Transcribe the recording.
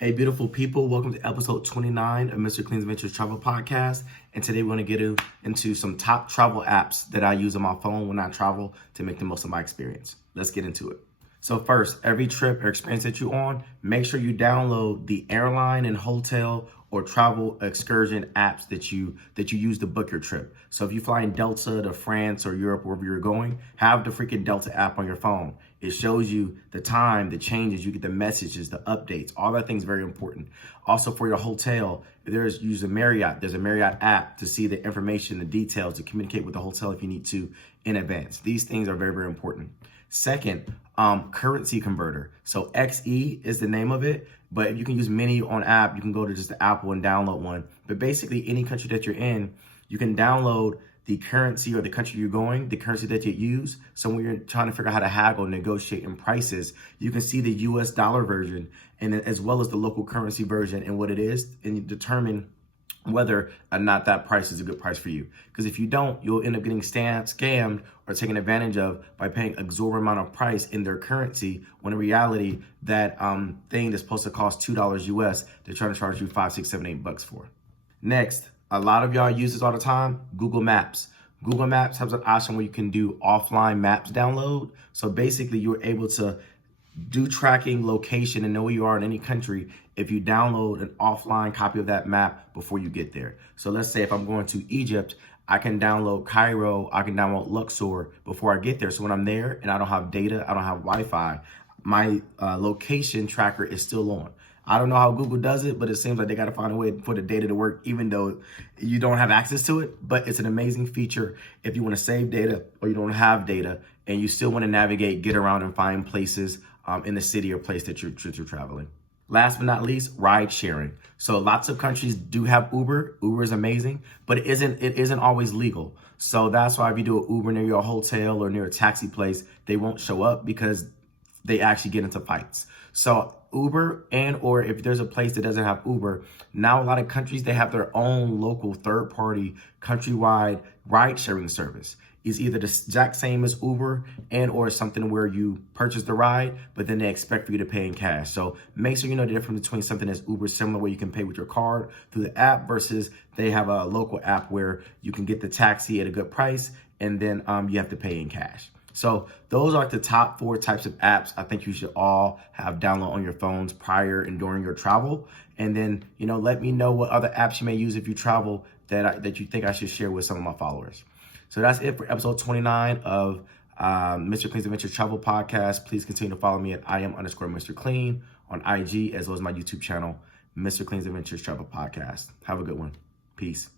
Hey, beautiful people. Welcome to episode 29 of Mr. Clean's Adventures Travel Podcast. And today we're going to get into some top travel apps that I use on my phone when I travel to make the most of my experience. Let's get into it. So first, every trip or experience that you're on, make sure you download the airline and hotel or travel excursion apps that you use to book your trip. So if you fly in Delta to France or Europe, wherever you're going, have the freaking Delta app on your phone. It shows you the time, the changes, you get the messages, the updates, all that thing's very important. Also for your hotel, use a Marriott. There's a Marriott app to see the information, the details, to communicate with the hotel if you need to in advance. These things are very, very important. Second, currency converter. So XE is the name of it, but if you can use many on app, you can go to just the Apple and download one. But basically any country that you're in, you can download the currency or the country you're going, the currency that you use. So when you're trying to figure out how to haggle, negotiate in prices, you can see the US dollar version and as well as the local currency version and what it is, and you determine whether or not that price is a good price for you. Because if you don't, you'll end up getting scammed or taken advantage of by paying exorbitant amount of price in their currency, when in reality, that thing that's supposed to cost $2 US, they're trying to charge you $5, $6, $7, $8 for. Next, a lot of y'all use this all the time, Google Maps. Google Maps has an option where you can do offline maps download. So basically you're able to do tracking location and know where you are in any country if you download an offline copy of that map before you get there. So let's say if I'm going to Egypt, I can download Cairo, I can download Luxor before I get there. So when I'm there and I don't have data, I don't have Wi-Fi, my location tracker is still on. I don't know how Google does it, but it seems like they got to find a way for the data to work, even though you don't have access to it. But it's an amazing feature if you want to save data or you don't have data and you still want to navigate, get around and find places in the city or place that you're traveling. Last but not least, ride sharing. So lots of countries do have Uber. Uber is amazing, but it isn't always legal. So that's why if you do an Uber near your hotel or near a taxi place, they won't show up because they actually get into fights. So Uber or if there's a place that doesn't have Uber, now a lot of countries, they have their own local third-party countrywide ride-sharing service. It's either the exact same as Uber or something where you purchase the ride, but then they expect for you to pay in cash. So make sure you know the difference between something that's Uber similar where you can pay with your card through the app versus they have a local app where you can get the taxi at a good price and then you have to pay in cash. So those are the top 4 types of apps I think you should all have download on your phones prior and during your travel. And then, let me know what other apps you may use if you travel that you think I should share with some of my followers. So that's it for episode 29 of Mr. Clean's Adventures Travel Podcast. Please continue to follow me at @Mr. Clean on IG, as well as my YouTube channel, Mr. Clean's Adventures Travel Podcast. Have a good one. Peace.